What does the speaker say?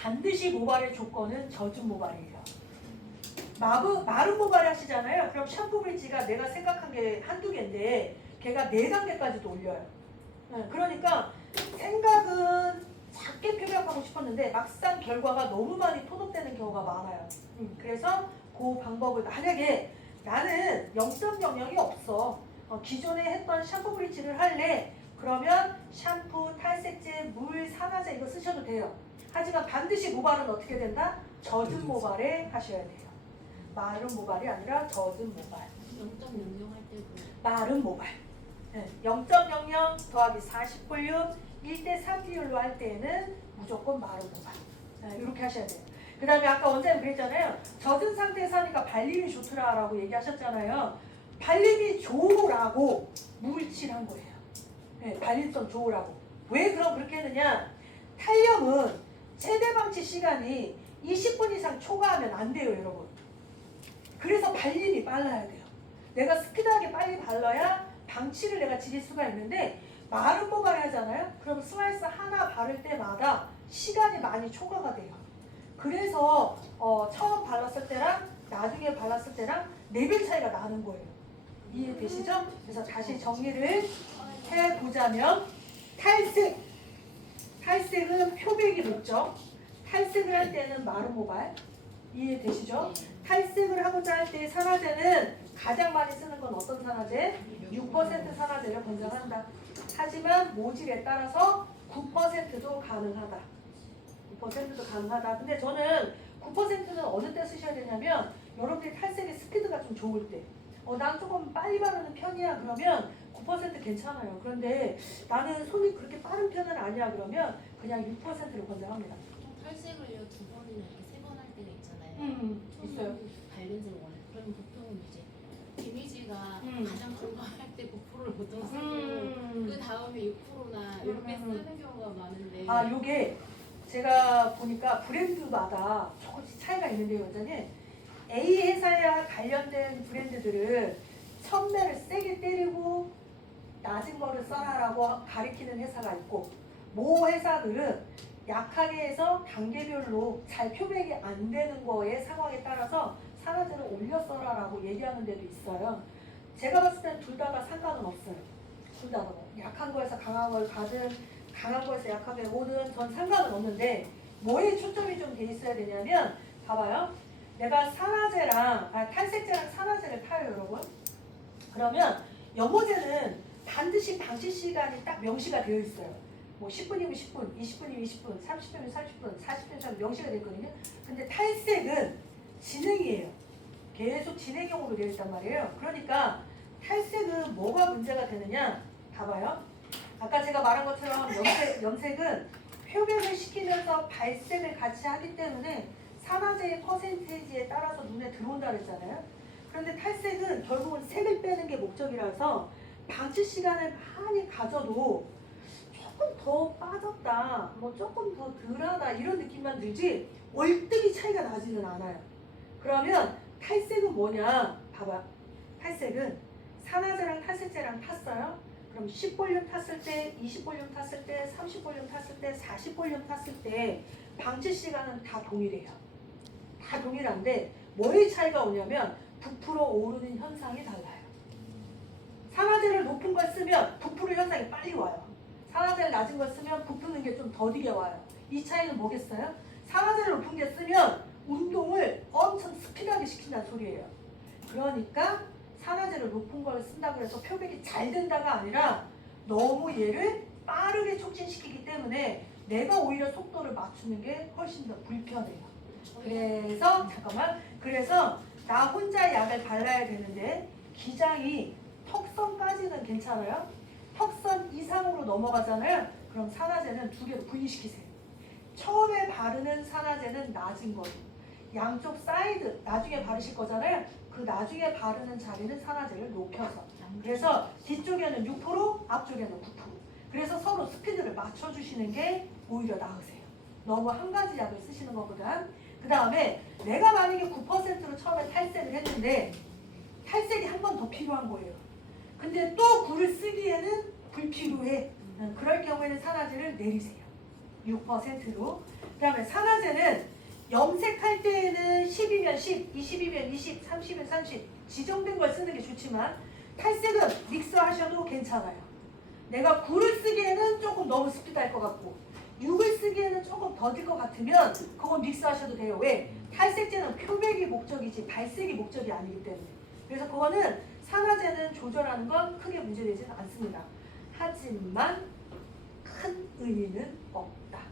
반드시 모발의 조건은 젖은 모발이에요. 마른 모발 하시잖아요. 그럼 샴푸 브릿지가 내가 생각한 게 한두 개인데 걔가 4단계까지도 올려요. 그러니까 생각은 작게 표현하고 싶었는데 막상 결과가 너무 많이 토독되는 경우가 많아요. 그래서 그 방법을 만약에 나는 0.00이 없어. 기존에 했던 샴푸 브릿지를 할래. 그러면 샴푸, 탈색제, 물, 산화제 이거 쓰셔도 돼요. 하지만 반드시 모발은 어떻게 된다? 젖은 모발에 하셔야 돼요. 마른 모발이 아니라 젖은 모발. 0.00 할 때도 마른 모발. 0.00 더하기 40 볼륨 1대3 비율로 할 때에는 무조건 마른 모발. 이렇게 하셔야 돼요. 그 다음에 아까 원장님 그랬잖아요. 젖은 상태에서 하니까 발림이 좋더라라고 얘기하셨잖아요. 발림이 좋으라고 물칠한 거예요. 발림성 좋으라고. 왜 그럼 그렇게 했느냐? 탄력은 최대 방치 시간이 20분 이상 초과하면 안 돼요, 여러분. 그래서 발림이 빨라야 돼요. 내가 스피드하게 빨리 발라야 방치를 내가 지릴 수가 있는데 마른 모발을 하잖아요. 그럼 스마일스 하나 바를 때마다 시간이 많이 초과가 돼요. 그래서 처음 발랐을 때랑 나중에 발랐을 때랑 레벨 차이가 나는 거예요. 이해되시죠? 그래서 다시 정리를 해보자면 탈색은 표백이 높죠. 탈색을 할 때는 마른 모발 이해되시죠? 탈색을 하고자 할 때 산화제는 가장 많이 쓰는 건 어떤 산화제? 6% 산화제를 권장한다. 하지만 모질에 따라서 9%도 가능하다. 9%도 가능하다. 근데 저는 9%는 어느 때 쓰셔야 되냐면 여러분들이 탈색의 스피드가 좀 좋을 때. 난 조금 빨리 바르는 편이야 그러면 9% 괜찮아요. 그런데 나는 손이 그렇게 빠른 편은 아니야 그러면 그냥 6%를 권장합니다. 탈색을요 2번이나 이렇게 3번 할 때가 있잖아요. 있어요. 발렌즈를 원해. 그럼 보통은 이제 이미지가 가장 건강할 때 9%를 보통 쓰고 그 다음에 6%나 이렇게 쓰는 경우가 많은데. 요게 제가 보니까 브랜드마다 조금씩 차이가 있는데요, 원장님. A 회사와 관련된 브랜드들은 선매를 세게 때리고 낮은 거를 써라라고 가리키는 회사가 있고 모 회사들은 약하게 해서 단계별로 잘 표백이 안 되는 거에 상황에 따라서 산화제를 올려 써라라고 얘기하는 데도 있어요. 제가 봤을 땐 둘 다 상관은 없어요. 둘 다 약한 거에서 강한 걸 가든 강한 거에서 약하게 오든 전 상관은 없는데 뭐에 초점이 좀 돼 있어야 되냐면 봐봐요. 내가 탈색제랑 산화제를 타요, 여러분. 그러면 연모제는 반드시 방치 시간이 딱 명시가 되어 있어요. 뭐 10분이면 10분, 20분이면 20분, 30분이면 30분, 40분이면 명시가 되어 있거든요. 근데 탈색은 진행이에요. 계속 진행형으로 되어 있단 말이에요. 그러니까 탈색은 뭐가 문제가 되느냐? 봐봐요. 아까 제가 말한 것처럼 염색은 표백을 시키면서 발색을 같이 하기 때문에 산화제의 퍼센테이지에 따라서 눈에 들어온다 그랬잖아요. 그런데 탈색은 결국은 색을 빼는 게 목적이라서 방치 시간을 많이 가져도 조금 더 빠졌다, 뭐 조금 더 덜하다 이런 느낌만 들지 월등히 차이가 나지는 않아요. 그러면 탈색은 뭐냐? 봐봐. 탈색은 산화제랑 탈색제랑 탔어요. 그럼 10볼륨 탔을 때, 20볼륨 탔을 때, 30볼륨 탔을 때, 40볼륨 탔을 때 방치 시간은 다 동일해요. 다 동일한데 뭐의 차이가 오냐면 부풀어 오르는 현상이 달라요. 산화제를 높은 걸 쓰면 부풀어 현상이 빨리 와요. 산화제를 낮은 걸 쓰면 부푸는 게 좀 더디게 와요. 이 차이는 뭐겠어요? 산화제를 높은 게 쓰면 운동을 엄청 스피드하게 시킨다는 소리예요. 그러니까 산화제를 높은 걸 쓴다고 해서 표백이 잘 된다가 아니라 너무 얘를 빠르게 촉진시키기 때문에 내가 오히려 속도를 맞추는 게 훨씬 더 불편해요. 그래서 나 혼자 약을 발라야 되는데 기장이 턱선까지는 괜찮아요. 턱선 이상으로 넘어가잖아요. 그럼 산화제는 2개로 분리시키세요. 처음에 바르는 산화제는 낮은 거예요. 양쪽 사이드 나중에 바르실 거잖아요. 그 나중에 바르는 자리는 산화제를 높여서. 그래서 뒤쪽에는 6%, 앞쪽에는 9%. 그래서 서로 스피드를 맞춰주시는 게 오히려 나으세요. 너무 한 가지 약을 쓰시는 것보다. 그 다음에 내가 만약에 9%로 처음에 탈색을 했는데 탈색이 한 번 더 필요한 거예요. 근데 또 9를 쓰기에는 불필요해. 그럴 경우에는 산화제를 내리세요. 6%로. 다음에 산화제는 염색할 때에는 10이면 10, 20이면 20, 30이면 30 지정된 걸 쓰는 게 좋지만 탈색은 믹스하셔도 괜찮아요. 내가 9를 쓰기에는 조금 너무 스피드할 것 같고 6을 쓰기에는 조금 더딜 것 같으면 그건 믹스하셔도 돼요. 왜? 탈색제는 표백이 목적이지 발색이 목적이 아니기 때문에. 그래서 그거는 산화제는 조절하는 건 크게 문제되지는 않습니다. 하지만 큰 의미는 없다.